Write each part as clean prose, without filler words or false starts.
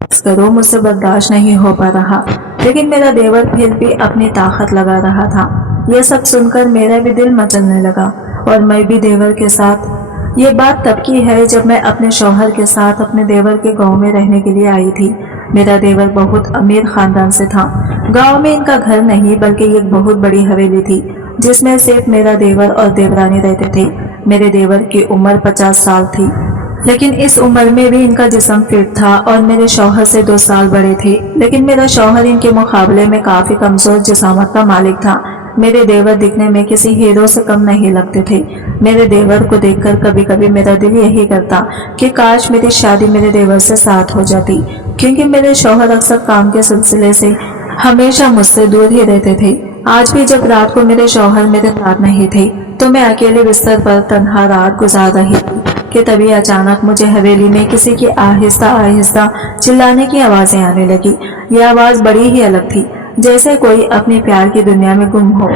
करो, मुझसे बर्दाश्त नहीं हो पा रहा। लेकिन मेरा देवर फिर भी अपनी ताकत लगा रहा था। यह सब सुनकर मेरा भी दिल मचलने लगा और मैं भी देवर के साथ। ये बात तब की है जब मैं अपने शौहर के साथ अपने देवर के गांव में रहने के लिए आई थी। मेरा देवर बहुत अमीर खानदान से था। गांव में इनका घर नहीं बल्कि एक बहुत बड़ी हवेली थी जिसमें सिर्फ मेरा देवर और देवरानी रहते थे। मेरे देवर की उम्र 50 साल थी, लेकिन इस उम्र में भी इनका जिस्म फिट था और मेरे शौहर से 2 साल बड़े थे। लेकिन मेरा शौहर इनके मुकाबले में काफी कमजोर जिस्मात का मालिक था। मेरे देवर दिखने में किसी हीरो से कम नहीं लगते थे। मेरे देवर को देखकर कभी कभी मेरा दिल यही करता कि काश मेरी शादी मेरे देवर से साथ हो जाती, क्योंकि मेरे शौहर अक्सर काम के सिलसिले से हमेशा मुझसे दूर ही रहते थे। आज भी जब रात को मेरे शौहर मेरे साथ नहीं थे तो मैं अकेले बिस्तर पर तन्हा रात गुजार रही थी कि तभी अचानक मुझे हवेली में किसी की आहिस्ता आहिस्ता चिल्लाने की आवाजें आने लगी। यह आवाज बड़ी ही अलग थी, जैसे कोई अपने प्यार की दुनिया में गुम हो।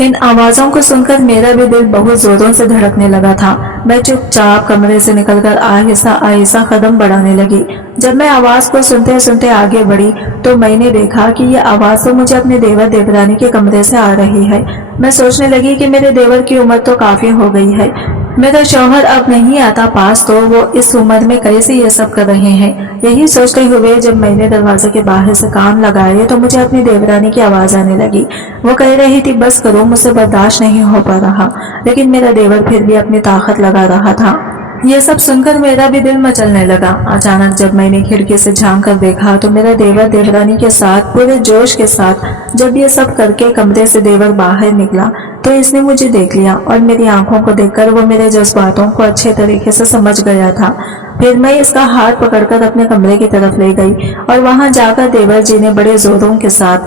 इन आवाजों को सुनकर मेरा भी दिल बहुत जोरों से धड़कने लगा था। मैं चुपचाप कमरे से निकलकर आहिस्ता आहिस्ता कदम बढ़ाने लगी। जब मैं आवाज को सुनते सुनते आगे बढ़ी तो मैंने देखा कि यह आवाज तो मुझे अपने देवर देवरानी के कमरे से आ रही है। मैं सोचने लगी कि मेरे देवर की उम्र तो काफी हो गई है, मेरा शौहर अब नहीं आता पास, तो वो इस उम्र में कैसे ये सब कर रहे हैं। यही सोचते हुए जब मैंने दरवाजे के बाहर से कान लगाए तो मुझे अपनी देवरानी की आवाज आने लगी। वो कह रही थी, बस करो, मुझसे बर्दाश्त नहीं हो पा रहा। लेकिन मेरा देवर फिर भी अपनी ताकत लगा रहा था। ये सब सुनकर मेरा भी दिल मचलने लगा। अचानक जब मैंने खिड़की से झांक कर देखा तो मेरा देवर देवरानी के साथ पूरे जोश के साथ जब ये सब करके कमरे से देवर बाहर निकला तो इसने मुझे देख लिया और मेरी आंखों को देखकर वो मेरे जज्बातों को अच्छे तरीके से समझ गया था। फिर मैं इसका हाथ पकड़कर अपने कमरे की तरफ ले गई और वहां जाकर देवर जी ने बड़े जोरों के साथ,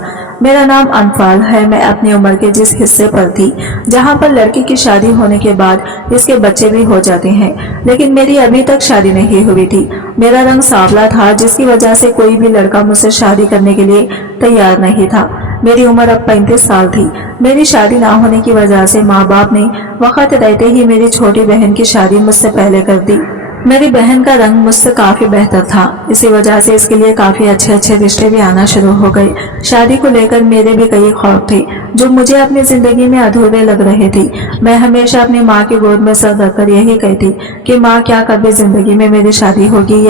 मेरा नाम अनफाल है, मैं अपनी उम्र के जिस हिस्से पर थी जहां पर लड़की की शादी होने के बाद इसके बच्चे भी हो जाते हैं, लेकिन मेरी अभी तक शादी नहीं हुई थी। मेरा रंग सांवला था जिसकी वजह से कोई भी लड़का मुझसे शादी करने के लिए तैयार नहीं था। मेरी उम्र अब 35 साल थी। मेरी शादी ना होने की वजह से माँ बाप ने वक्त रहते ही मेरी छोटी बहन की शादी मुझसे पहले कर दी। मेरी बहन का रंग मुझसे काफी बेहतर था, इसी वजह से इसके लिए काफी अच्छे अच्छे रिश्ते भी आना शुरू हो गए। शादी को लेकर मेरे भी कई ख्वाब थे जो मुझे अपनी जिंदगी में अधूरे लग रहे थे। मैं हमेशा अपनी माँ की गोद में सर रखकर यही कहती कि माँ, क्या कभी जिंदगी में मेरी शादी होगी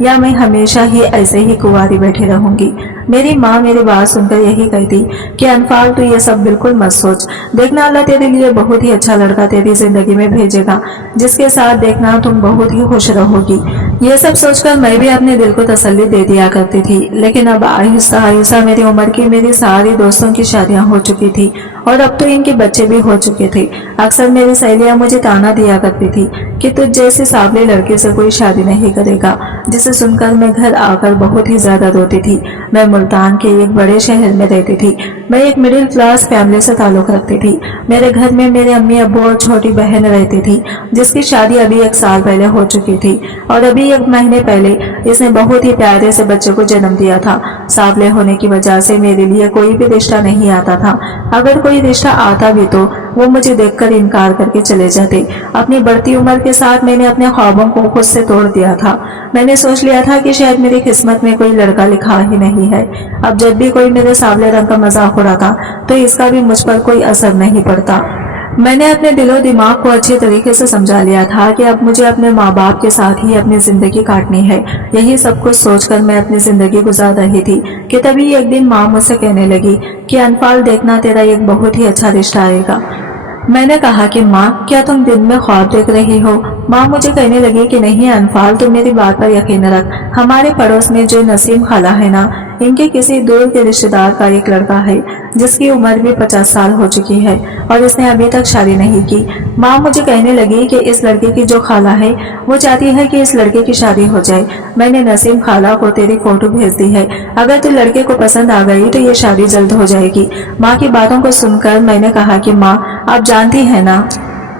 या मैं हमेशा ही ऐसे ही कुंवारी बैठी रहूंगी। मेरी माँ मेरी बात सुनकर यही कहती कि अनफाल, तू ये सब बिल्कुल मत सोच, देखना अल्लाह तेरे लिए बहुत ही अच्छा लड़का तेरी जिंदगी में भेजेगा जिसके साथ देखना तुम बहुत ही खुश रहोगी। ये सब सोचकर मैं भी अपने दिल को तसल्ली दे दिया करती थी। लेकिन अब आहिस्ता आहिस्ता मेरी उम्र की मेरी सारी दोस्तों की शादियां हो चुकी थी और अब तो इनके बच्चे भी हो चुके थे। अक्सर मेरी सहेलियां मुझे ताना दिया करती थी कि तुझ जैसे सांवले लड़के से कोई शादी नहीं करेगा, जिसे सुनकर मैं घर आकर बहुत ही ज्यादा रोती थी। मैं मुल्तान के एक बड़े शहर में रहती थी। मैं एक मिडिल क्लास फैमिली से ताल्लुक रखती थी। मेरे घर में मेरे अम्मी अब्बू और छोटी बहन रहती थी जिसकी शादी अभी 1 साल पहले हो चुकी थी और अभी 1 महीने पहले इसने बहुत ही प्यारे से बच्चे को जन्म दिया था। सांवले होने की वजह से मेरे लिए कोई भी रिश्ता नहीं आता था। अगर कोई रिश्ता आता भी तो वो मुझे देखकर इनकार करके चले जाते। अपनी बढ़ती उम्र के साथ मैंने अपने ख्वाबों को खुद से तोड़ दिया था। मैंने सोच लिया था कि शायद मेरी किस्मत में कोई लड़का लिखा ही नहीं है। अब जब भी कोई मेरे सांवले रंग का मजाक उड़ाता तो इसका भी मुझ पर कोई असर नहीं पड़ता। मैंने अपने दिलो दिमाग को अच्छे तरीके से समझा लिया था कि अब मुझे अपने माँ बाप के साथ ही अपनी जिंदगी काटनी है। यही सब कुछ सोचकर मैं अपनी जिंदगी गुजार रही थी कि तभी एक दिन माँ मुझसे कहने लगी कि अनफाल, देखना तेरा एक बहुत ही अच्छा रिश्ता आएगा। मैंने कहा कि माँ, क्या तुम दिन में ख्वाब देख रही हो? माँ मुझे कहने लगी कि नहीं अनफाल, तुम मेरी बात पर यकीन रख। हमारे पड़ोस में जो नसीम खाला है ना, इनके किसी दूर के रिश्तेदार का एक लड़का है जिसकी उम्र भी 50 साल हो चुकी है और इसने अभी तक शादी नहीं की। माँ मुझे कहने लगी कि इस लड़के की जो खाला है वो चाहती है कि इस लड़के की शादी हो जाए। मैंने नसीम खाला को तेरी फोटो भेज दी है, अगर तू लड़के को पसंद आ गई तो ये शादी जल्द हो जाएगी। माँ की बातों को सुनकर मैंने कहा कि माँ, आप जानती है ना,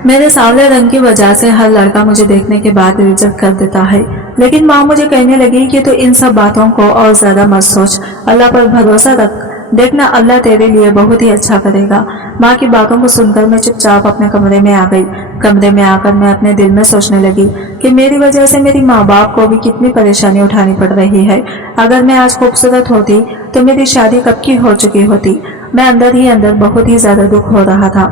मेरे सांवले रंग की वजह से हर लड़का मुझे देखने के बाद रिजेक्ट कर देता है। लेकिन माँ मुझे कहने लगी कि तू इन सब बातों को और ज्यादा मत सोच, अल्लाह पर भरोसा रख। देखना अल्लाह तेरे लिए बहुत ही अच्छा करेगा। माँ की बातों को सुनकर मैं चुपचाप अपने कमरे में आ गई। कमरे में आकर मैं अपने दिल में सोचने लगी कि मेरी वजह से मेरी माँ बाप को भी कितनी परेशानी उठानी पड़ रही है। अगर मैं आज खूबसूरत होती तो मेरी शादी कब की हो चुकी होती। मैं अंदर ही अंदर बहुत ही ज्यादा दुख हो रहा था।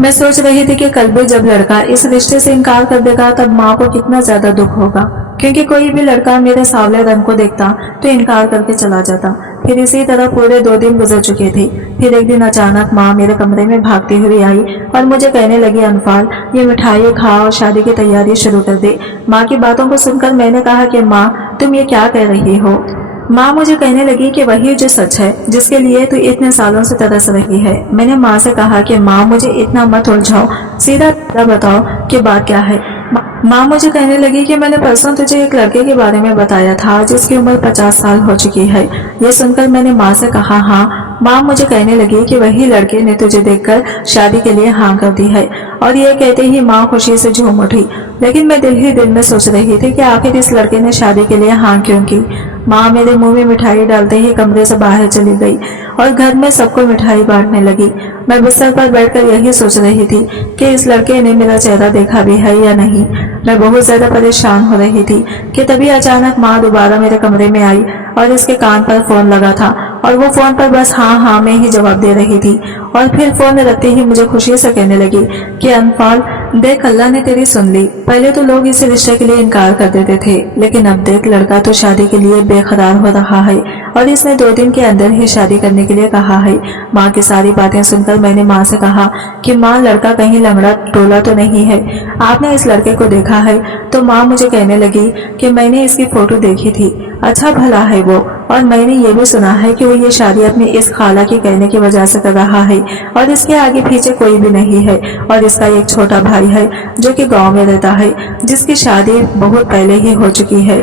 मैं सोच रही थी कि कल भी जब लड़का इस रिश्ते से इनकार कर देगा तब माँ को कितना ज्यादा दुख होगा, क्योंकि कोई भी लड़का मेरे सांवले रंग को देखता तो इनकार करके चला जाता। फिर इसी तरह पूरे 2 दिन गुजर चुके थे। फिर एक दिन अचानक माँ मेरे कमरे में भागती हुई आई और मुझे कहने लगी, अनफाल ये मिठाई खा और शादी की तैयारी शुरू कर दे। माँ की बातों को सुनकर मैंने कहा कि माँ तुम ये क्या कह रही हो। माँ मुझे कहने लगी कि वही जो सच है जिसके लिए तू इतने सालों से तरस रही है। मैंने माँ से कहा कि माँ मुझे इतना मत उलझाओ, सीधा बताओ कि बात क्या है। माँ मुझे कहने लगी कि मैंने परसों तुझे एक लड़के के बारे में बताया था जिसकी उम्र 50 साल हो चुकी है। ये सुनकर मैंने माँ से कहा हाँ। माँ मुझे कहने लगी कि वही लड़के ने तुझे देखकर शादी के लिए हाँ कर दी है। और ये कहते ही माँ खुशी से झूम उठी। लेकिन मैं दिल ही दिल में सोच रही थी कि आखिर इस लड़के ने शादी के लिए हाँ क्यों की। माँ मेरे मुंह में मिठाई डालते ही कमरे से बाहर चली गई और घर में सबको मिठाई बांटने लगी। मैं बिस्तर पर बैठकर यही सोच रही थी कि इस लड़के ने मेरा चेहरा देखा भी है या नहीं। मैं बहुत ज्यादा परेशान हो रही थी कि तभी अचानक माँ दोबारा मेरे कमरे में आई और इसके कान पर फोन लगा था और वो फोन पर बस हाँ हाँ में ही जवाब दे रही थी। और फिर फोन रखते ही मुझे खुशी से कहने लगी कि अनफाल देख, अल्लाह ने तेरी सुन ली। पहले तो लोग इस रिश्ते के लिए इनकार कर देते थे, लेकिन अब देख लड़का तो शादी के लिए बेकरार हो रहा है और इसने 2 दिन के अंदर ही शादी करने के लिए कहा है। माँ की सारी बातें सुनकर मैंने माँ से कहा कि माँ लड़का कहीं लंगड़ा टोला तो नहीं है, आपने इस लड़के को देखा है। तो माँ मुझे कहने लगी कि मैंने इसकी फोटो देखी थी, अच्छा भला है वो, और मैंने ये भी सुना है कि वो ये शादी अपनी इस खाला के कहने की वजह से कर रहा है और इसके आगे पीछे कोई भी नहीं है। और इसका एक छोटा भाई है जो कि गांव में रहता है, जिसकी शादी बहुत पहले ही हो चुकी है।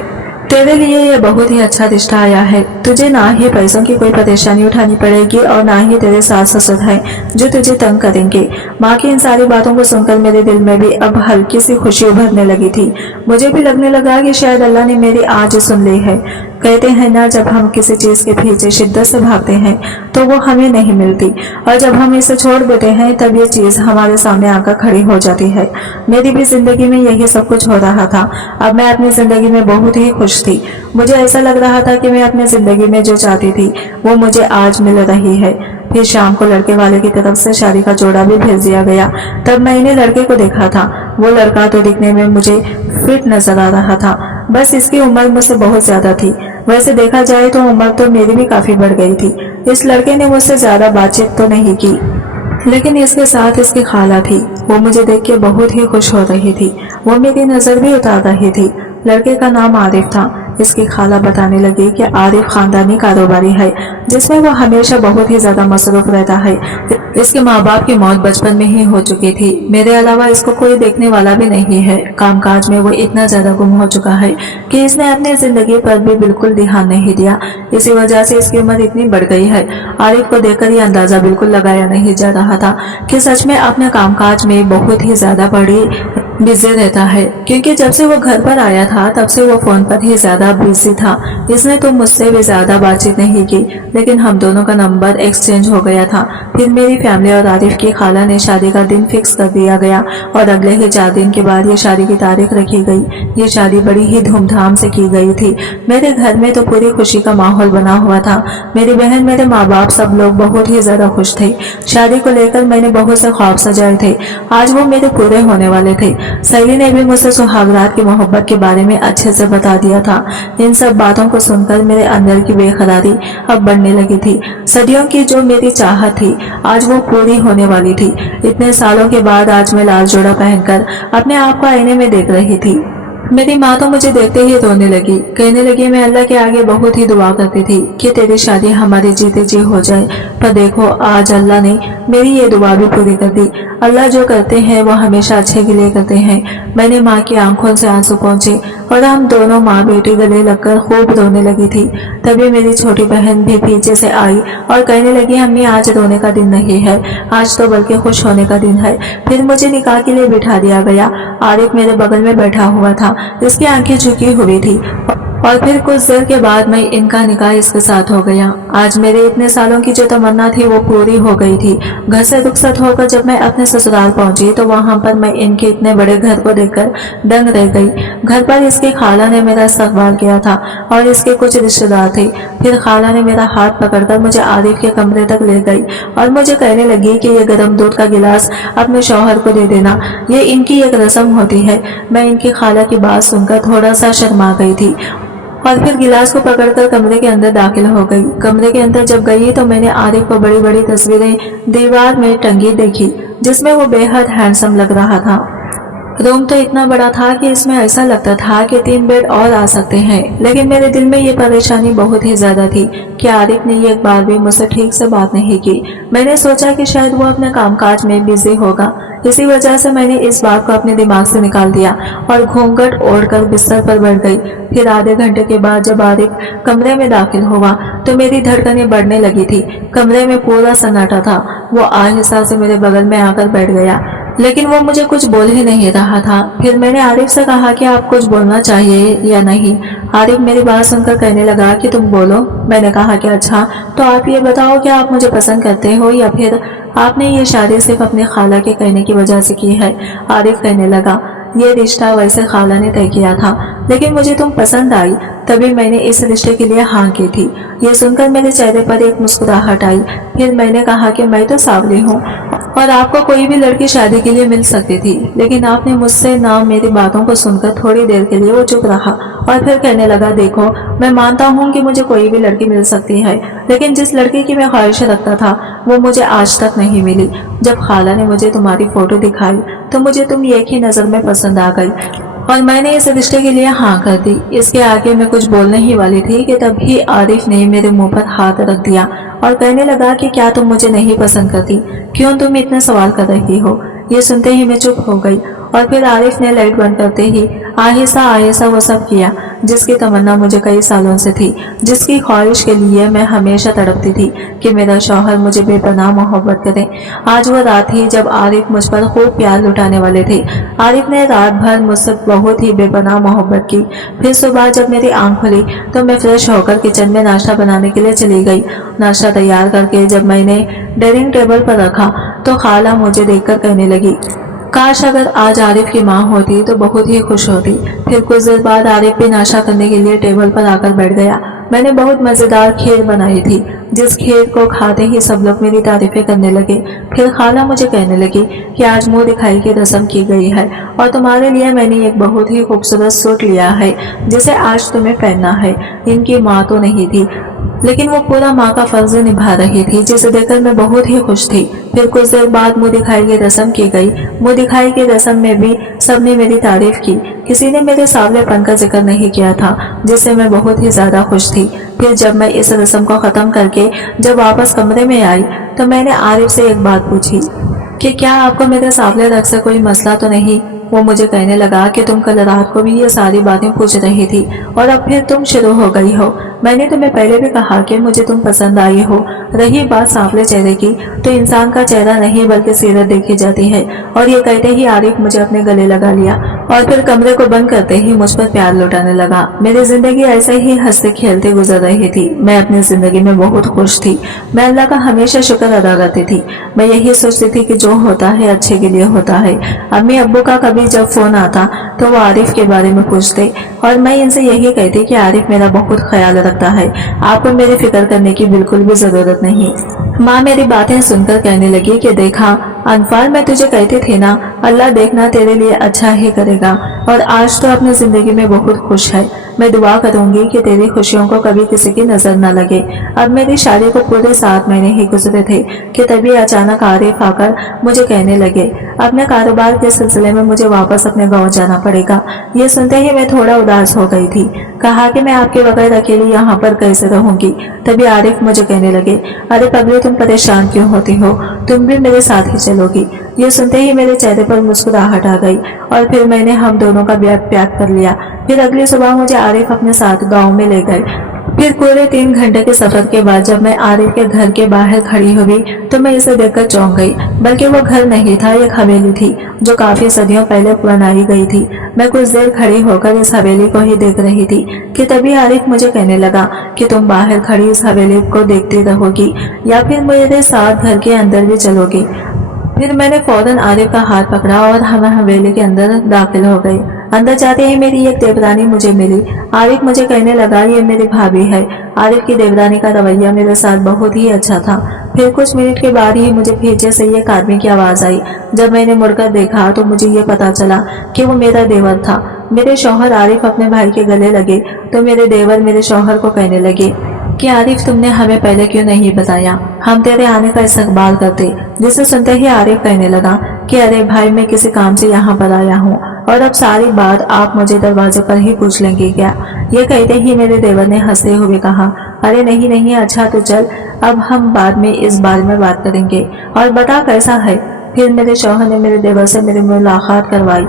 तेरे लिए ये बहुत ही अच्छा रिश्ता आया है। तुझे ना ही पैसों की कोई परेशानी उठानी पड़ेगी और ना ही तेरे सास ससुर हैं जो तुझे तंग करेंगे। माँ की इन सारी बातों को सुनकर मेरे दिल में भी अब हल्की सी खुशी उभरने लगी थी। मुझे भी लगने लगा कि शायद अल्लाह ने मेरी आज सुन ली है। कहते हैं ना, जब हम किसी चीज के पीछे शिद्दत से भागते हैं तो वो हमें नहीं मिलती, और जब हम इसे छोड़ देते हैं तब ये चीज हमारे सामने आकर खड़ी हो जाती है। मेरी भी जिंदगी में यही सब कुछ हो रहा था। अब मैं अपनी जिंदगी में बहुत ही खुश थी। मुझे ऐसा लग रहा था कि मैं अपनी जिंदगी में जो चाहती थी वो मुझे आज मिल रही है। फिर शाम को लड़के वाले की तरफ से शादी का जोड़ा भी भेज दिया गया। तब मैंने लड़के को देखा था। वो लड़का तो दिखने में मुझे फिट नजर आ रहा था, बस इसकी उम्र मुझसे बहुत ज्यादा थी। वैसे देखा जाए तो उम्र तो मेरी भी काफी बढ़ गई थी। इस लड़के ने मुझसे ज्यादा बातचीत तो नहीं की, लेकिन इसके साथ इसकी खाला थी। वो मुझे देख के बहुत ही खुश हो रही थी। वो मेरी नजर भी उतार रही थी। लड़के का नाम आरिफ था। इसकी खाला बताने लगी कि आरिफ खानदानी कारोबारी है जिसमें वो हमेशा बहुत ही ज्यादा मसरूफ रहता है। इसके माँ बाप की मौत बचपन में ही हो चुकी थी। मेरे अलावा इसको कोई देखने वाला भी नहीं है। कामकाज में वो इतना ज्यादा गुम हो चुका है कि इसने अपनी जिंदगी पर भी बिल्कुल ध्यान नहीं दिया। इसी वजह से इसकी उम्र इतनी बढ़ गई है। आरिफ को देखकर ये अंदाजा बिल्कुल लगाया नहीं जा रहा था कि सच में अपने कामकाज में बहुत ही ज्यादा बड़ी बिजी रहता है, क्योंकि जब से वो घर पर आया था तब से वो फोन पर ही ज्यादा बिजी था। इसने तो मुझसे भी ज्यादा बातचीत नहीं की, लेकिन हम दोनों का नंबर एक्सचेंज हो गया था। फिर मेरी फैमिली और आरिफ की खाला ने शादी का दिन फिक्स कर दिया गया और अगले ही 4 दिन के बाद ये शादी की तारीख रखी गई। ये शादी बड़ी ही धूमधाम से की गई थी। मेरे घर में तो पूरी खुशी का माहौल बना हुआ था। मेरी बहन, मेरे माँ बाप सब लोग बहुत ही ज्यादा खुश थे। शादी को लेकर मैंने बहुत से ख्वाब सजाए थे, आज वो मेरे पूरे होने वाले थे। सहेली ने भी मुझसे सुहागरात की मोहब्बत के बारे में अच्छे से बता दिया था। इन सब बातों को सुनकर मेरे अंदर की बेकरारी अब बढ़ने लगी थी। सदियों की जो मेरी चाहत थी आज वो पूरी होने वाली थी। इतने सालों के बाद आज मैं लाल जोड़ा पहनकर अपने आप को आईने में देख रही थी। मेरी माँ तो मुझे देखते ही रोने लगी। कहने लगी, मैं अल्लाह के आगे बहुत ही दुआ करती थी कि तेरी शादी हमारे जीते जी हो जाए, पर देखो आज अल्लाह ने मेरी ये दुआ भी पूरी कर दी। अल्लाह जो करते हैं वो हमेशा अच्छे के लिए करते हैं। मैंने माँ की आंखों से आंसू पहुंचे और हम दोनों माँ बेटी गले लगकर खूब रोने लगी थी। तभी मेरी छोटी बहन भी पीछे से आई और कहने लगी, अम्मी आज रोने का दिन नहीं है, आज तो बल्कि खुश होने का दिन है। फिर मुझे निकाह के लिए बिठा दिया गया। आरिफ मेरे बगल में बैठा हुआ था। इसकी आंखें झुकी हुई थी और फिर कुछ देर के बाद में इनका निकाह इसके साथ हो गया। आज मेरे इतने सालों की जो तमन्ना थी वो पूरी हो गई थी। घर से रुखसत होकर जब मैं अपने ससुराल पहुंची तो वहां पर मैं इनके इतने बड़े घर को देखकर दंग रह गई। घर पर इसकी खाला ने मेरा इस्तकबाल किया था और इसके कुछ रिश्तेदार थे। फिर खाला ने मेरा हाथ पकड़कर मुझे आरिफ के कमरे तक ले गई और मुझे कहने लगी कि ये गर्म दूध का गिलास अपने शौहर को दे देना, ये इनकी एक रस्म होती है। मैं इनकी खाला की बात सुनकर थोड़ा सा शर्मा गई थी और फिर गिलास को पकड़कर कमरे के अंदर दाखिल हो गई। कमरे के अंदर जब गई तो मैंने आरिफ को बड़ी बड़ी तस्वीरें दीवार में टंगी देखी जिसमें वो बेहद हैंडसम लग रहा था। रूम तो इतना बड़ा था कि इसमें ऐसा लगता था कि 3 बेड और आ सकते हैं, लेकिन मेरे दिल में ये परेशानी बहुत ही ज्यादा थी कि आरिफ ने एक बार भी मुझसे ठीक से बात नहीं की। मैंने सोचा कि शायद वो अपने कामकाज में बिजी होगा, इसी वजह से मैंने इस बात को अपने दिमाग से निकाल दिया और घूंघट ओढ़कर बिस्तर पर बैठ गई। फिर आधे घंटे के बाद जब आरिफ कमरे में दाखिल हुआ तो मेरी धड़कनें बढ़ने लगी थी। कमरे में पूरा सन्नाटा था। वो आहिस्ता से मेरे बगल में आकर बैठ गया, लेकिन वो मुझे कुछ बोल ही नहीं रहा था। फिर मैंने आरिफ से कहा कि आप कुछ बोलना चाहिए या नहीं। आरिफ मेरी बात सुनकर कहने लगा कि तुम बोलो। मैंने कहा कि अच्छा, तो आप ये बताओ कि आप मुझे पसंद करते हो या फिर आपने ये शादी सिर्फ अपने खाला के कहने की वजह से की है। आरिफ कहने लगा, ये रिश्ता वैसे खाला ने तय किया था, लेकिन मुझे तुम पसंद आई तभी मैंने इस रिश्ते के लिए हाँ की थी। ये सुनकर मेरे चेहरे पर एक मुस्कुराहट आई। फिर मैंने कहा कि मैं तो सांवली हूँ और आपको कोई भी लड़की शादी के लिए मिल सकती थी, लेकिन आपने मुझसे ना मेरी बातों को सुनकर थोड़ी देर के लिए वो चुप रहा और फिर कहने लगा, देखो मैं मानता हूँ कि मुझे कोई भी लड़की मिल सकती है, लेकिन जिस लड़की की मैं ख्वाहिश रखता था वो मुझे आज तक नहीं मिली। जब खाला ने मुझे तुम्हारी फोटो दिखाई तो मुझे तुम एक ही नजर में पसंद आ गई और मैंने इस रिश्ते के लिए हाँ कर दी। इसके आगे मैं कुछ बोलने ही वाली थी कि तभी आरिफ ने मेरे मुंह पर हाथ रख दिया और कहने लगा कि क्या तुम मुझे नहीं पसंद करती, क्यों तुम इतने सवाल कर रही हो। ये सुनते ही मैं चुप हो गई और फिर आरिफ ने लाइट बंद करते ही आहिस्ता आहिस्ता वो सब किया जिसकी तमन्ना मुझे कई सालों से थी, जिसकी ख्वाहिश के लिए मैं हमेशा तड़पती थी कि मेरा शौहर मुझे बेपनाह मोहब्बत करे। आज वो रात थी जब आरिफ मुझ पर खूब प्यार लुटाने वाले थे। आरिफ ने रात भर मुझसे बहुत ही बेपनाह मोहब्बत की। फिर सुबह जब मेरी आंख खुली तो मैं फ्रेश होकर किचन में नाश्ता बनाने के लिए चली गई। नाश्ता तैयार करके जब मैंने डाइनिंग टेबल पर रखा तो खाला मुझे देखकर कहने लगी, काश अगर आज आरिफ की माँ होती तो बहुत ही खुश होती। फिर कुछ देर बाद आरिफ भी नाश्ता करने के लिए टेबल पर आकर बैठ गया। मैंने बहुत मजेदार खीर बनाई थी, जिस खीर को खाते ही सब लोग मेरी तारीफें करने लगे। फिर खाला मुझे कहने लगी कि आज मुंह दिखाई की रस्म की गई है और तुम्हारे लिए मैंने एक बहुत ही खूबसूरत सूट लिया है जिसे आज तुम्हें पहनना है। इनकी माँ तो नहीं थी, लेकिन वो पूरा माँ का फर्ज निभा रही थी, जिसे देखकर मैं बहुत ही खुश थी। फिर कुछ देर बाद मुंह दिखाई की रस्म की गई। मुंह दिखाई की रस्म में भी सबने मेरी तारीफ की, किसी ने मेरे सांवलेपन का जिक्र नहीं किया था, जिससे मैं बहुत ही ज्यादा खुश थी। फिर जब मैं इस रस्म को खत्म करके जब वापस कमरे में आई तो मैंने आरिफ से एक बात पूछी कि क्या आपको मेरे सांवले रंग से कोई मसला तो नहीं। वो मुझे कहने लगा कि तुम कल रात को भी ये सारी बातें पूछ रही थी और अब फिर तुम शुरू हो गई हो। मैंने तुम्हें पहले भी कहा कि मुझे तुम पसंद आई हो। रही बात सांवले चेहरे की, तो इंसान का चेहरा नहीं बल्कि सीरत देखी जाती है। और ये कहते ही आरिफ मुझे अपने गले लगा लिया और फिर कमरे को बंद करते ही मुझ पर प्यार लुटाने लगा। मेरी जिंदगी ऐसे ही हंसते खेलते गुजर रही थी। मैं अपनी जिंदगी में बहुत खुश थी। मैं अल्लाह का हमेशा शुक्र अदा करती थी। मैं यही सोचती थी कि जो होता है अच्छे के लिए होता है। अम्मी अब्बू का कभी जब फोन आता तो वो आरिफ के बारे में पूछते और मैं इनसे यही कहती कि आरिफ मेरा बहुत ख्याल रखता है, आपको मेरी फिक्र करने की बिल्कुल भी जरूरत नहीं। माँ मेरी बातें सुनकर कहने लगी कि देखा अनफार, मैं तुझे कहती थी ना, अल्लाह देखना तेरे लिए अच्छा ही करेगा और आज तो अपनी जिंदगी में बहुत खुश है। मैं दुआ करूंगी कि तेरी खुशियों को कभी किसी की नजर न लगे। अब मेरी शादी को पूरे 7 महीने ही गुजरे थे कि तभी अचानक आरिफ आकर मुझे कहने लगे अपने कारोबार के सिलसिले में मुझे वापस अपने गाँव जाना पड़ेगा। ये सुनते ही मैं थोड़ा उदास हो गई थी। कहा कि मैं आपके बगैर अकेली यहाँ पर कैसे रहूंगी। तभी आरिफ मुझे कहने लगे, अरे पगली तुम परेशान क्यों होती हो, तुम भी मेरे साथ ही चलोगी। ये सुनते ही मेरे चेहरे पर मुस्कुराहट आ गई और फिर मैंने हम दोनों का ब्याह पैक कर लिया। फिर अगली सुबह मुझे आरिफ अपने साथ गांव में ले गए। फिर पूरे 3 घंटे के सफर के बाद जब मैं आरिफ के घर के बाहर खड़ी हुई तो मैं इसे देखकर चौंक गई। बल्कि वो घर नहीं था, एक हवेली थी जो काफी सदियों पहले बनाई गई थी। मैं कुछ देर खड़ी होकर इस हवेली को ही देख रही थी कि तभी आरिफ मुझे कहने लगा कि तुम बाहर खड़ी इस हवेली को देखती रहोगी या फिर मेरे साथ घर के अंदर भी चलोगी। फिर मैंने फौरन आरिफ का हाथ पकड़ा और हम हवेली के अंदर दाखिल हो गए। अंदर जाते ही मेरी एक देवरानी मुझे मिली। आरिफ मुझे कहने लगा ये मेरी भाभी है। आरिफ की देवरानी का रवैया मेरे साथ बहुत ही अच्छा था। फिर कुछ मिनट के बाद ही मुझे पीछे से एक आदमी की आवाज आई। जब मैंने मुड़कर देखा तो मुझे ये पता चला कि वो मेरा देवर था। मेरे शौहर आरिफ अपने भाई के गले लगे तो मेरे देवर मेरे शौहर को कहने लगे कि आरिफ तुमने हमें पहले क्यों नहीं बताया, हम तेरे आने का इस्तकबाल करते। जिसे सुनते ही आरिफ कहने लगा कि अरे भाई मैं किसी काम से यहाँ पर आया हूँ और अब सारी बात आप मुझे दरवाजे पर ही पूछ लेंगे क्या। ये कहते ही मेरे देवर ने हंसते हुए कहा अरे नहीं नहीं, अच्छा तो चल, अब हम बाद में इस बारे में बात करेंगे और बता कैसा है। फिर मेरे शौहर ने मेरे देवर से मेरी मुलाकात करवाई।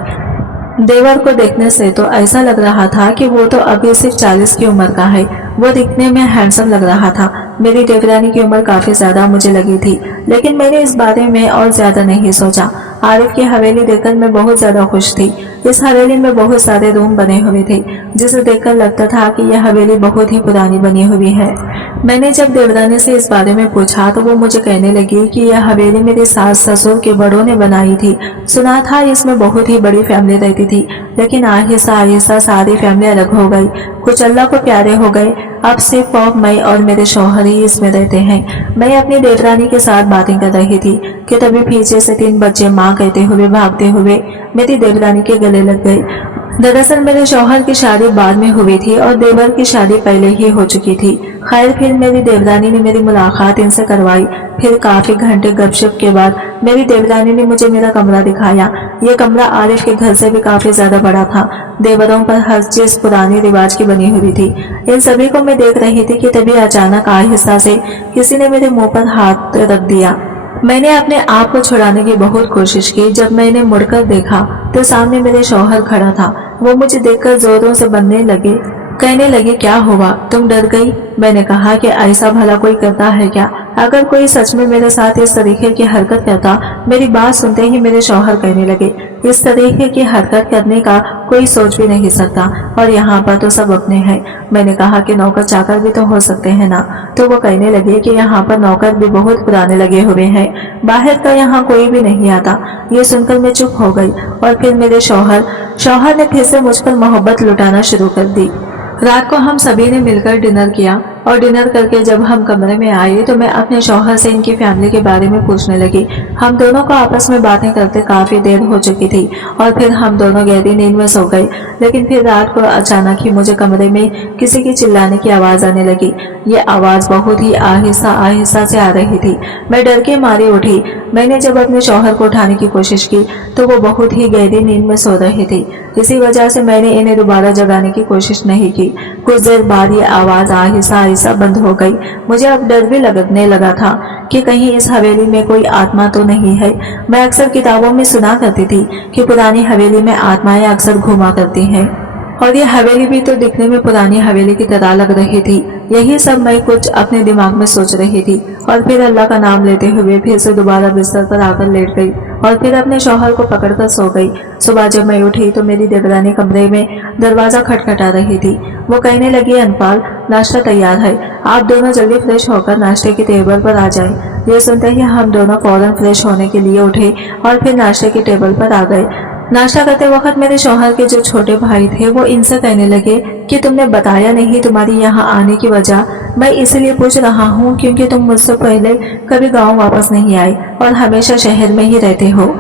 देवर को देखने से तो ऐसा लग रहा था कि वो तो अभी सिर्फ 40 की उम्र का है। वो दिखने में हैंडसम लग रहा था। मेरी देवरानी की उम्र काफी ज्यादा मुझे लगी थी, लेकिन मैंने इस बारे में और ज्यादा नहीं सोचा। आरिफ की हवेली देखकर मैं बहुत ज्यादा खुश थी। इस हवेली में बहुत सारे रूम बने हुए थे जिसे देखकर लगता था कि यह हवेली बहुत ही पुरानी बनी हुई है। मैंने जब देवरानी से इस बारे में पूछा तो वो मुझे कहने लगी कि यह हवेली मेरे सास ससुर के बड़ों ने बनाई थी। सुना था इसमें बहुत ही बड़ी फैमिली रहती थी, लेकिन आहिस्ता आहिस्ता सारी फैमिली अलग हो गई। कुछ अल्लाह को प्यारे हो गए। अब सिर्फ मैं और मेरे शौहर ही इसमें रहते हैं। मैं अपनी देवरानी के साथ बातें कर रही थी कि तभी पीछे से 3 बच्चे माँ कहते हुए भागते हुए मेरी देवरानी के गले लग गए। दरअसल मेरे शौहर की शादी बाद में हुई थी और देवर की शादी पहले ही हो चुकी थी। खैर फिर मेरी देवरानी ने मेरी मुलाकात इनसे करवाई। फिर काफी घंटे गपशप के बाद मेरी देवरानी ने मुझे मेरा कमरा दिखाया। ये कमरा आरिफ के घर से भी काफी ज्यादा बड़ा था। देवरों पर हर चीज पुरानी रिवाज की बनी हुई थी। इन सभी को मैं देख रही थी कि तभी अचानक आहिस्ता से किसी ने मेरे मुंह पर हाथ रख दिया। मैंने अपने आप को छुड़ाने की बहुत कोशिश की। जब मैंने मुड़कर देखा तो सामने मेरे शौहर खड़ा था। वो मुझे देखकर जोरों से बनने लगे, कहने लगे क्या हुआ, तुम डर गई। मैंने कहा कि ऐसा भला कोई करता है क्या। अगर कोई सच में मेरे साथ इस तरीके की हरकत करता। मेरी बात सुनते ही मेरे शौहर कहने लगे इस तरीके की हरकत करने का कोई सोच भी नहीं सकता और यहाँ पर तो सब अपने हैं। मैंने कहा कि नौकर चाकर भी तो हो सकते हैं ना। तो वो कहने लगे कि यहाँ पर नौकर भी बहुत पुराने लगे हुए हैं, बाहर का यहाँ कोई भी नहीं आता। ये सुनकर मैं चुप हो गई और फिर मेरे शौहर ने फिर से मुझ पर मोहब्बत लुटाना शुरू कर दी। रात को हम सभी ने मिलकर डिनर किया और डिनर करके जब हम कमरे में आए तो मैं अपने शौहर से इनकी फैमिली के बारे में पूछने लगी। हम दोनों को आपस में बातें करते काफी देर हो चुकी थी और फिर हम दोनों गहरी नींद में सो गए। लेकिन फिर रात को अचानक ही मुझे कमरे में किसी की चिल्लाने की आवाज आने लगी। ये आवाज बहुत ही आहिस्ता आहिस्ता से आ रही थी। मैं डर के मारी उठी। मैंने जब अपने शौहर को उठाने की कोशिश की तो वो बहुत ही गहरी नींद में सो रहे थे। इसी वजह से मैंने इन्हें दोबारा जगाने की कोशिश नहीं की। कुछ देर बाद ये आवाज आहिस्ता आहिस्ता बंद हो गई। मुझे अब डर भी लगने लगा था कि कहीं इस हवेली में कोई आत्मा तो नहीं है। मैं अक्सर किताबों में सुना करती थी कि पुरानी हवेली में आत्माएं अक्सर घूमा करती हैं और ये हवेली भी तो दिखने में पुरानी हवेली की तरह लग रही थी। यही सब मैं कुछ अपने दिमाग में सोच रही थी और फिर अल्लाह का नाम लेते हुए फिर से दोबारा बिस्तर पर आकर लेट गई और फिर अपने शौहर को पकड़कर सो गई। सुबह जब मैं उठी तो मेरी देवरानी कमरे में दरवाजा खटखटा रही थी। वो कहने लगी अनपाल नाश्ता तैयार है, आप दोनों जल्दी फ्रेश होकर नाश्ते की टेबल पर आ जाएं। ये सुनते ही हम दोनों फौरन फ्रेश होने के लिए उठे और फिर नाश्ते की टेबल पर आ गए। नाश्ता करते वक्त मेरे शौहर के जो छोटे भाई थे वो इनसे कहने लगे कि तुमने बताया नहीं तुम्हारी यहाँ आने की वजह। मैं इसलिए पूछ रहा हूँ क्योंकि तुम मुझसे पहले कभी गांव वापस नहीं आए और हमेशा शहर में ही रहते हो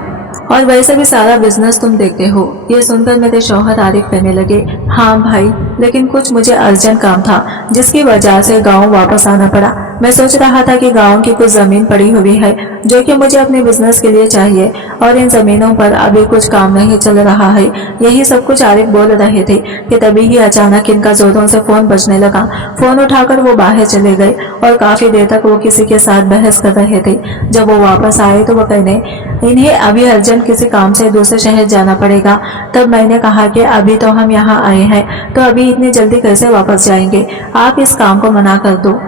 और वैसे भी सारा बिजनेस तुम देखते हो। ये सुनकर मेरे शौहर आरिफ कहने लगे हाँ भाई, लेकिन कुछ मुझे अर्जेंट काम था जिसकी वजह से गाँव वापस आना पड़ा। मैं सोच रहा था कि गांव की कुछ जमीन पड़ी हुई है जो कि मुझे अपने बिजनेस के लिए चाहिए और इन जमीनों पर अभी कुछ काम नहीं चल रहा है। यही सब कुछ आरिफ बोल रहे थे कि तभी ही अचानक इनका जोरों से फोन बजने लगा। फोन उठाकर वो बाहर चले गए और काफी देर तक वो किसी के साथ बहस कर रहे थे। जब वो वापस आए तो वो कहने इन्हें अभी अर्जेंट किसी काम से दूसरे शहर जाना पड़ेगा। तब मैंने कहा कि अभी तो हम यहाँ आए हैं तो अभी इतनी जल्दी कैसे वापस जाएंगे, आप इस काम को मना कर दो।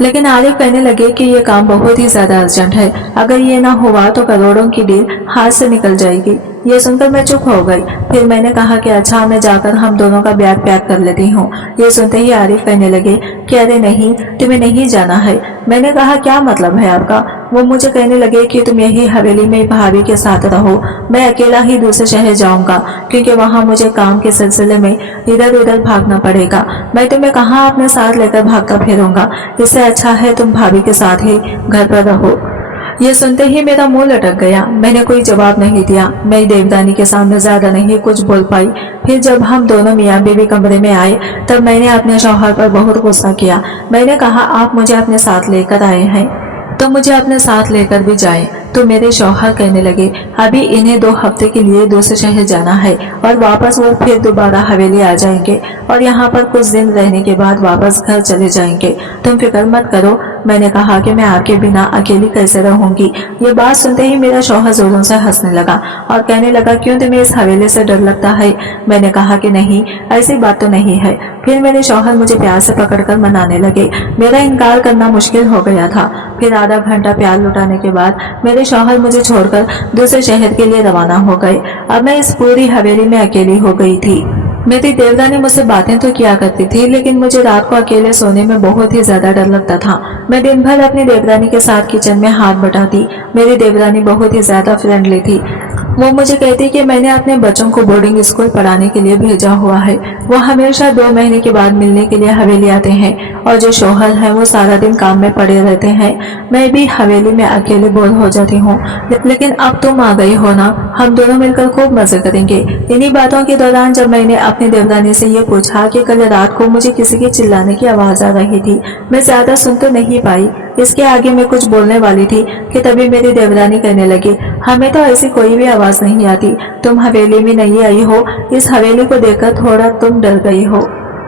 लेकिन आरिफ कहने लगे कि ये काम बहुत ही ज्यादा अर्जेंट है, अगर ये ना हुआ तो करोड़ों की डील हाथ से निकल जाएगी। ये सुनकर मैं चुप हो गई। फिर मैंने कहा कि अच्छा मैं जाकर हम दोनों का बैग पैक कर लेती हूँ। ये सुनते ही आरिफ कहने लगे कि अरे नहीं, तुम्हें नहीं जाना है। मैंने कहा क्या मतलब है आपका? वो मुझे कहने लगे कि तुम यही हवेली में भाभी के साथ रहो, मैं अकेला ही दूसरे शहर जाऊंगा क्योंकि वहाँ मुझे काम के सिलसिले में इधर उधर भागना पड़ेगा। मैं तुम्हें कहाँ अपने साथ लेकर भागता फिरूंगा, इससे अच्छा है तुम भाभी के साथ ही घर पर रहो। ये सुनते ही मेरा मुंह लटक गया। मैंने कोई जवाब नहीं दिया। मैं देवदानी के सामने ज्यादा नहीं कुछ बोल पाई। फिर जब हम दोनों मियाँ बीवी कमरे में आए तब मैंने अपने शौहर पर बहुत गुस्सा किया। मैंने कहा आप मुझे अपने साथ लेकर आए हैं तो मुझे अपने साथ लेकर भी जाएं। तो मेरे शौहर कहने लगे अभी इन्हें 2 हफ्ते के लिए दूसरे शहर जाना है और वापस वो फिर दोबारा हवेली आ जाएंगे और यहाँ पर कुछ दिन रहने के बाद वापस घर चले जाएंगे। तुम फिक्र मत करो। मैंने कहा कि मैं आपके बिना अकेली कैसे रहूंगी। ये बात सुनते ही मेरा शौहर जोरों से हंसने लगा और कहने लगा क्यों तुम्हें इस हवेली से डर लगता है? मैंने कहा कि नहीं, ऐसी बात तो नहीं है। फिर मेरे शौहर मुझे प्यार से पकड़कर मनाने लगे। मेरा इनकार करना मुश्किल हो गया था। फिर आधा घंटा प्यार लुटाने के बाद मेरे शौहर मुझे छोड़कर दूसरे शहर के लिए रवाना हो गए। अब मैं इस पूरी हवेली में अकेली हो गई थी। मेरी देवदानी मुझसे बातें तो किया करती थी लेकिन मुझे रात को अकेले सोने में बहुत ही ज्यादा डर लगता था। मैं दिन भर अपनी देवदानी के साथ किचन में हाथ बटाती। मेरी देवदानी बहुत ही ज्यादा फ्रेंडली थी। वो मुझे कहती कि मैंने अपने बच्चों को बोर्डिंग स्कूल पढ़ाने के लिए भेजा हुआ है। वो हमेशा 2 महीने के बाद मिलने के लिए हवेली आते हैं और जो शौहर है वो सारा दिन काम में पड़े रहते हैं। मैं भी हवेली में अकेले बोर हो जाती हूँ। लेकिन अब तुम आ गई हो ना, हम दोनों मिलकर खूब मजे करेंगे। इन्हीं बातों के दौरान जब मैंने अपनी देवदानी से ये पूछा कि कल रात को मुझे किसी के चिल्लाने की आवाज आ रही थी, मैं ज्यादा सुन तो नहीं पाई। इसके आगे मैं कुछ बोलने वाली थी कि तभी मेरी देवदानी कहने लगी हमें तो ऐसी कोई भी आवाज नहीं आती। तुम हवेली में नहीं आई हो, इस हवेली को देखकर थोड़ा तुम डर गई हो।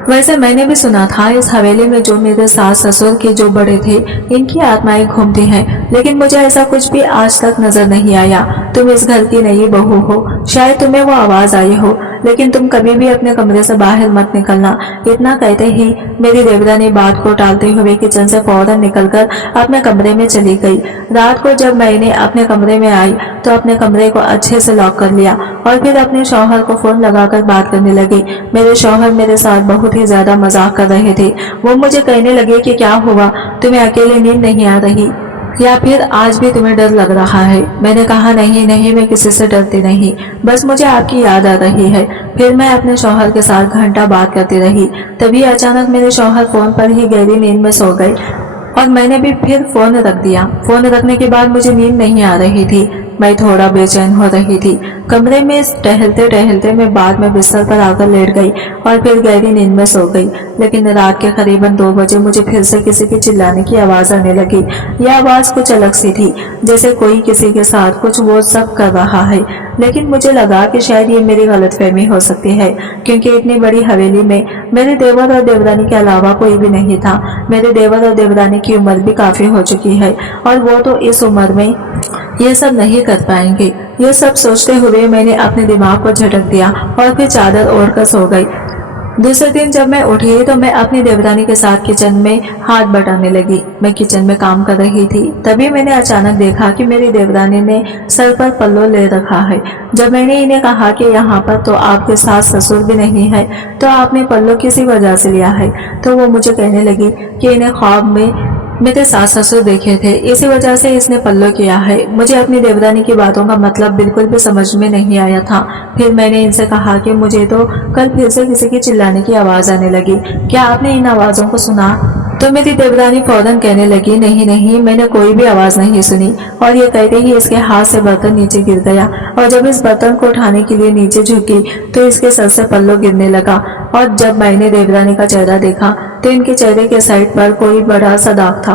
वैसे मैंने भी सुना था इस हवेली में जो मेरे सास ससुर के जो बड़े थे इनकी आत्माएं घूमती हैं, लेकिन मुझे ऐसा कुछ भी आज तक नजर नहीं आया। तुम इस घर की नई बहू हो, शायद तुम्हें वो आवाज आई हो, लेकिन तुम कभी भी अपने कमरे से बाहर मत निकलना। इतना कहते ही मेरी देवदानी बात को टालते हुए किचन से फौरन निकलकर अपने कमरे में चली गई। रात को जब मैंने अपने कमरे में आई तो अपने कमरे को अच्छे से लॉक कर लिया और फिर अपने शौहर को फोन लगाकर बात करने लगी। मेरे शौहर मेरे साथ बहुत ही ज्यादा मजाक कर रहे थे। वो मुझे कहने लगे कि क्या हुआ, तुम्हें अकेले नींद नहीं आ रही या फिर आज भी तुम्हें डर लग रहा है? मैंने कहा नहीं नहीं, मैं किसी से डरती नहीं, बस मुझे आपकी याद आ रही है। फिर मैं अपने शौहर के साथ घंटा बात करती रही। तभी अचानक मेरे शौहर फोन पर ही गहरी नींद में सो गए और मैंने भी फिर फोन रख दिया। फोन रखने के बाद मुझे नींद नहीं आ रही थी, मैं थोड़ा बेचैन हो रही थी। कमरे में टहलते टहलते मैं बाद में बिस्तर पर आकर लेट गई और फिर गहरी नींद में सो गई। लेकिन रात के करीबन 2 बजे मुझे फिर से किसी के चिल्लाने की आवाज आने लगी। यह आवाज कुछ अलग सी थी, जैसे कोई किसी के साथ कुछ वो सब कर रहा है। लेकिन मुझे लगा कि शायद ये मेरी गलतफहमी हो सकती है, क्योंकि इतनी बड़ी हवेली में मेरे देवर और देवरानी के अलावा कोई भी नहीं था। मेरे देवर और देवरानी की उम्र भी काफी हो चुकी है और वो तो इस उम्र में ये सब नहीं कर पाएंगे। ये सब सोचते हुए मैंने अपने दिमाग को झटक दिया और फिर चादर ओढ़कर सो गई। दूसरे दिन जब मैं उठी तो मैं अपनी देवरानी के साथ किचन में हाथ बटाने लगी। मैं किचन में काम कर रही थी, तभी मैंने अचानक देखा कि मेरी देवरानी ने सर पर पल्लो ले रखा है। जब मैंने इन्हें कहा कि यहाँ पर तो आपके सास ससुर भी नहीं है, तो आपने पल्लो किसी वजह से लिया है, तो वो मुझे कहने लगी कि इन्हें ख्वाब में मेरे सास ससुर देखे थे, इसी वजह से इसने पल्लो किया है। मुझे अपनी देवरानी की बातों का मतलब बिल्कुल भी समझ में नहीं आया था। फिर मैंने इनसे कहा कि मुझे तो कल फिर से किसी की चिल्लाने की आवाज आने लगी, क्या आपने इन आवाजों को सुना? तो मेरी देवरानी फौरन कहने लगी नहीं नहीं, मैंने कोई भी आवाज नहीं सुनी। और ये कहते ही इसके हाथ से बर्तन नीचे गिर गया और जब इस बर्तन को उठाने के लिए नीचे झुकी तो इसके सर से पल्लो गिरने लगा। और जब मैंने देवरानी का चेहरा देखा तो इनके चेहरे के साइड पर कोई बड़ा सा दाग था।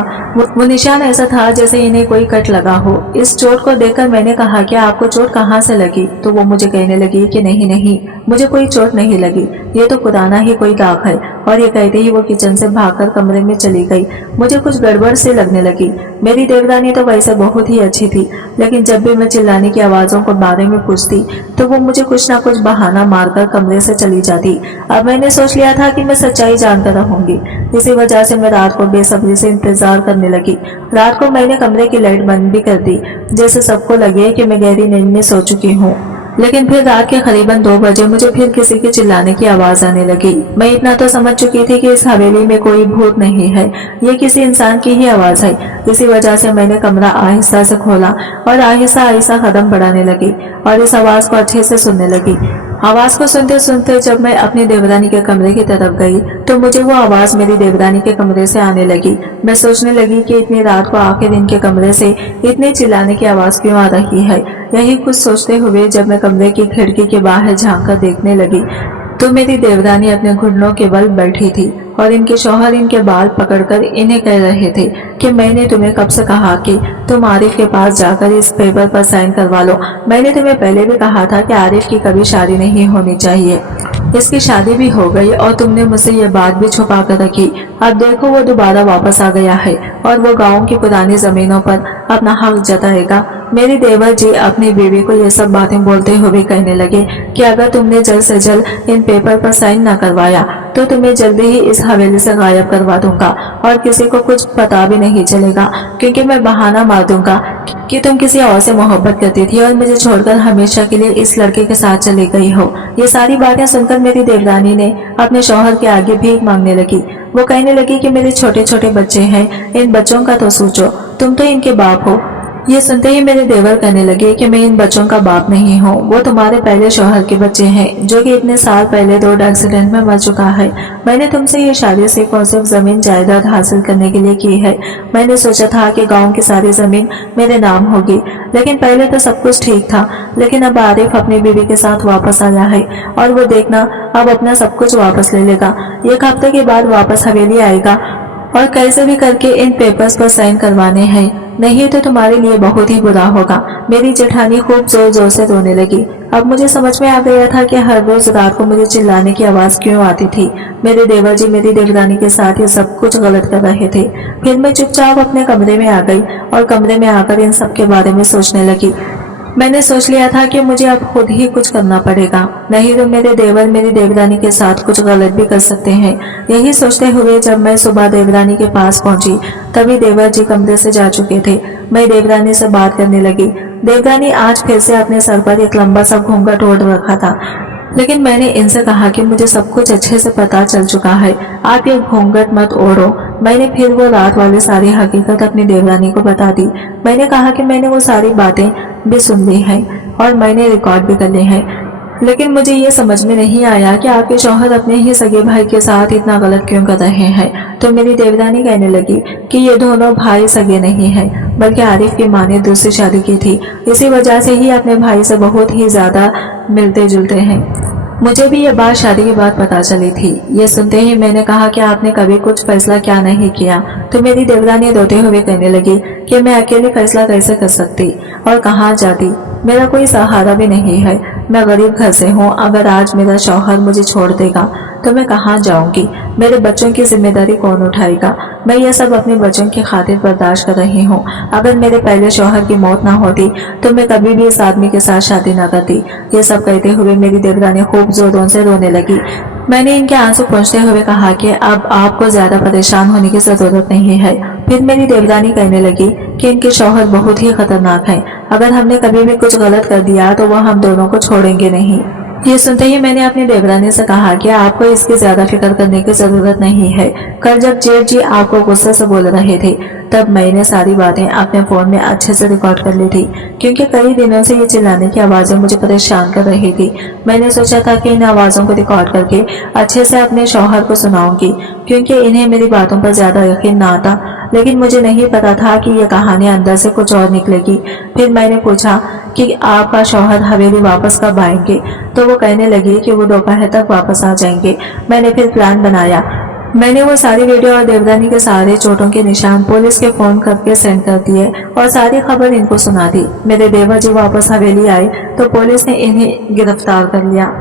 वो निशान ऐसा था जैसे इन्हें कोई कट लगा हो। इस चोट को देखकर मैंने कहा कि आपको चोट कहाँ से लगी? तो वो मुझे कहने लगी कि नहीं नहीं, मुझे कोई चोट नहीं लगी, ये तो पुराना ही कोई दाग है। और ये कहते ही वो किचन से भागकर कमरे में चली गई। मुझे कुछ गड़बड़ सी लगने लगी। मेरी देवरानी तो वैसे बहुत ही अच्छी थी, लेकिन जब भी मैं चिल्लाने की आवाजों के बारे में पूछती तो वो मुझे कुछ ना कुछ बहाना मारकर कमरे से चली जाती। अब मैंने सोच लिया था कि मैं सच्चाई जानकर रहूंगी। इसी वजह से मैं रात को बेसब्री से इंतजार करने लगी। रात को मैंने कमरे की लाइट बंद भी कर दी, जैसे सबको लगे कि मैं गहरी नींद में सो चुकी हूँ। लेकिन फिर रात के करीबन 2 बजे मुझे फिर किसी के चिल्लाने की आवाज आने लगी। मैं इतना तो समझ चुकी थी कि इस हवेली में कोई भूत नहीं है, ये किसी इंसान की ही आवाज है। इसी वजह से मैंने कमरा आहिस्ता से खोला और आहिस्ता आहिस्ता कदम बढ़ाने लगी और इस आवाज को अच्छे से सुनने लगी। आवाज को सुनते सुनते जब मैं अपनी देवरानी के कमरे की तरफ गई तो मुझे वो आवाज मेरी देवरानी के कमरे से आने लगी। मैं सोचने लगी कि इतनी रात को आखिर इनके कमरे से इतने चिल्लाने की आवाज क्यों आ रही है। यही कुछ सोचते हुए जब मैं कमरे की खिड़की के बाहर झांक कर देखने लगी तो मेरी देवरानी अपने घुटनों के बल बैठी थी और इनके शौहर इनके बाल पकड़कर इन्हें कह रहे थे कि मैंने तुम्हें कब से कहा कि तुम आरिफ के पास जाकर इस पेपर पर साइन करवा लो। मैंने तुम्हें पहले भी कहा था कि आरिफ की कभी शादी नहीं होनी चाहिए। इसकी शादी भी हो गई और तुमने मुझसे ये बात भी छुपा कर रखी। अब देखो वो दोबारा वापस आ गया है और वो गाँव की पुरानी जमीनों पर अपना हक जताएगा। मेरी देवर जी अपनी बीवी को ये सब बातें बोलते हुए कहने लगे कि अगर तुमने जल्द से जल्द इन पेपर पर साइन न करवाया तो तुम्हें जल्दी ही इस हवेली से गायब करवा दूंगा और किसी को कुछ पता भी नहीं चलेगा, क्योंकि मैं बहाना मार दूंगा कि तुम किसी और से मोहब्बत करती थी और मुझे छोड़कर हमेशा के लिए इस लड़के के साथ चली गई हो। ये सारी बातें सुनकर मेरी देवरानी ने अपने शौहर के आगे भीख मांगने लगी। वो कहने लगी कि मेरे छोटे छोटे बच्चे हैं, इन बच्चों का तो सोचो, तुम तो इनके बाप हो। ये सुनते ही मेरे देवर कहने लगे कि मैं इन बच्चों का बाप नहीं हूँ, वो तुम्हारे पहले शौहर के बच्चे हैं जो कि इतने साल पहले रोड एक्सीडेंट में मर चुका है। मैंने तुमसे ये शादी सिर्फ और सिर्फ जमीन जायदाद हासिल करने के लिए की है। मैंने सोचा था कि गांव की सारी जमीन मेरे नाम होगी, लेकिन पहले तो सब कुछ ठीक था, लेकिन अब आरिफ अपनी बीवी के साथ वापस आया है और वो देखना अब अपना सब कुछ वापस ले लेगा। 1 हफ्ते के बाद वापस हवेली आएगा और कैसे भी करके इन पेपर्स पर साइन करवाने हैं, नहीं तो तुम्हारे लिए बहुत ही बुरा होगा। मेरी जेठानी खूब जोर जोर से रोने लगी। अब मुझे समझ में आ गया था कि हर रोज रात को मुझे चिल्लाने की आवाज क्यों आती थी। मेरे देवर जी मेरी देवरानी के साथ ये सब कुछ गलत कर रहे थे। फिर मैं चुपचाप अपने कमरे में आ गई और कमरे में आकर इन सब के बारे में सोचने लगी। मैंने सोच लिया था कि मुझे अब खुद ही कुछ करना पड़ेगा, नहीं तो मेरे देवर मेरी देवरानी के साथ कुछ गलत भी कर सकते हैं। यही सोचते हुए जब मैं सुबह देवरानी के पास पहुंची तभी देवर जी कमरे से जा चुके थे। मैं देवरानी से बात करने लगी। देवरानी आज फिर से अपने सर पर एक लंबा सा घूंघट ओढ़ रखा था, लेकिन मैंने इनसे कहा कि मुझे सब कुछ अच्छे से पता चल चुका है, आप ये घूंघट मत ओढ़ो। मैंने फिर वो रात वाली सारी हकीकत अपनी देवरानी को बता दी। मैंने कहा कि मैंने वो सारी बातें भी सुन ली हैं और मैंने रिकॉर्ड भी कर ली हैं, लेकिन मुझे ये समझ में नहीं आया कि आपके शौहर अपने ही सगे भाई के साथ इतना गलत क्यों कर रहे हैं। तो मेरी देवरानी कहने लगी कि ये दोनों भाई सगे नहीं हैं, बल्कि आरिफ की माँ ने दूसरी शादी की थी, इसी वजह से ही अपने भाई से बहुत ही ज्यादा मिलते जुलते हैं। मुझे भी ये बात शादी के बाद पता चली थी। ये सुनते ही मैंने कहा कि आपने कभी कुछ फैसला क्या नहीं किया। तो मेरी देवरानी रोते हुए कहने लगी कि मैं अकेले फैसला कैसे कर सकती और कहाँ जाती, मेरा कोई सहारा भी नहीं है, मैं गरीब घर से हूँ। अगर आज मेरा शौहर मुझे छोड़ देगा तो मैं कहाँ जाऊंगी, मेरे बच्चों की जिम्मेदारी कौन उठाएगा। मैं ये सब अपने बच्चों की खातिर बर्दाश्त कर रही हूँ। अगर मेरे पहले शौहर की मौत ना होती तो मैं कभी भी इस आदमी के साथ शादी ना करती। ये सब कहते हुए मेरी देवरानी खूब जोरों से रोने लगी। मैंने इनके आंसू पोंछते हुए कहा कि अब आपको ज्यादा परेशान होने की जरूरत नहीं है। फिर मेरी देवरानी कहने लगी कि इनके शौहर बहुत ही खतरनाक हैं, अगर हमने कभी भी कुछ गलत कर दिया तो वह हम दोनों को छोड़ेंगे नहीं। ये सुनते ही मैंने अपनी देवरानी से कहा कि आपको इसकी ज्यादा फिक्र करने की जरूरत नहीं है। कल जब जेठ जी आपको गुस्से से बोल रहे थे तब मैंने सारी बातें अपने फोन में अच्छे से रिकॉर्ड कर ली थी, क्योंकि कई दिनों से ये चिल्लाने की आवाजें मुझे परेशान कर रही थी। मैंने सोचा था कि इन आवाजों को रिकॉर्ड करके अच्छे से अपने शौहर को सुनाऊंगी, क्योंकि इन्हें मेरी बातों पर ज्यादा यकीन ना आता, लेकिन मुझे नहीं पता था कि ये कहानी अंदर से कुछ और निकलेगी। फिर मैंने पूछा कि आपका शौहर हवेली वापस कब आएंगे, तो वो कहने लगी कि वो दोपहर तक वापस आ जाएंगे। मैंने फिर प्लान बनाया मैंने वो सारी वीडियो और देवरानी के सारे चोटों के निशान पुलिस के फोन करके सेंड कर दिए और सारी खबर इनको सुना दी। मेरे देवर जी वापस हवेली आए तो पुलिस ने इन्हें गिरफ्तार कर लिया।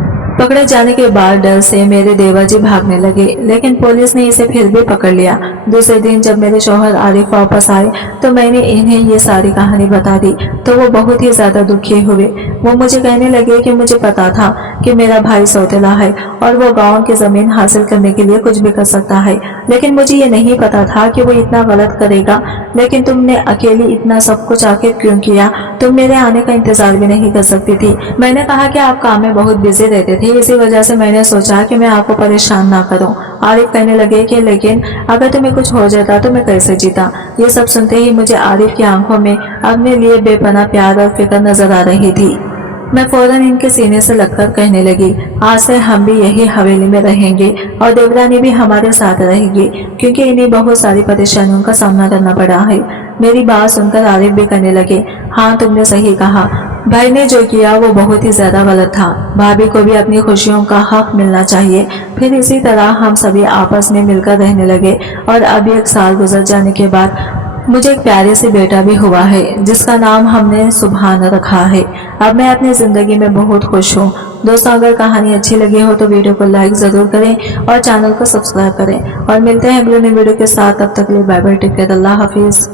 पकड़े जाने के बाद डर से मेरे देवर जी भागने लगे, लेकिन पुलिस ने इसे फिर भी पकड़ लिया। दूसरे दिन जब मेरे शौहर आरिफ वापस आए तो मैंने इन्हें ये सारी कहानी बता दी तो वो बहुत ही ज्यादा दुखी हुए। वो मुझे कहने लगे कि मुझे पता था कि मेरा भाई सौतेला है और वो गांव की जमीन हासिल करने के लिए कुछ भी कर सकता है, लेकिन मुझे ये नहीं पता था कि वो इतना गलत करेगा। लेकिन तुमने अकेली इतना सब कुछ आखिर क्यों किया? तुम मेरे आने का इंतजार भी नहीं कर सकती थी। मैंने कहा कि आप काम में बहुत बिजी रहते थे, इसी वजह से मैंने सोचा कि मैं आपको परेशान ना करूं। आरिफ कहने लगे कि लेकिन अगर तुम्हें कुछ हो जाता तो मैं कैसे जीता? ये सब सुनते ही मुझे आरिफ की आंखों में अपने लिए बेपनाह प्यार और फिक्र नजर आ रही थी। मैं फौरन इनके सीने से लगकर कहने लगी, आज से हम भी यही हवेली में रहेंगे और देवरानी भी हमारे साथ रहेगी, क्योंकि इन्हें बहुत सारी परेशानियों का सामना करना पड़ा है। मेरी बात सुनकर आरिफ भी कहने लगे, हाँ तुमने सही कहा, भाई ने जो किया वो बहुत ही ज्यादा गलत था। भाभी को भी अपनी खुशियों का हक मिलना चाहिए। फिर इसी तरह हम सभी आपस में मिलकर रहने लगे और अब 1 साल गुजर जाने के बाद मुझे एक प्यारे से बेटा भी हुआ है, जिसका नाम हमने सुभान रखा है। अब मैं अपनी जिंदगी में बहुत खुश हूँ। दोस्तों, अगर कहानी अच्छी लगी हो तो वीडियो को लाइक जरूर करें और चैनल को सब्सक्राइब करें और मिलते हैं अगले नई वीडियो के साथ। तब तक के लिए बाय बाय, टेक केयर, अल्लाह हाफिज।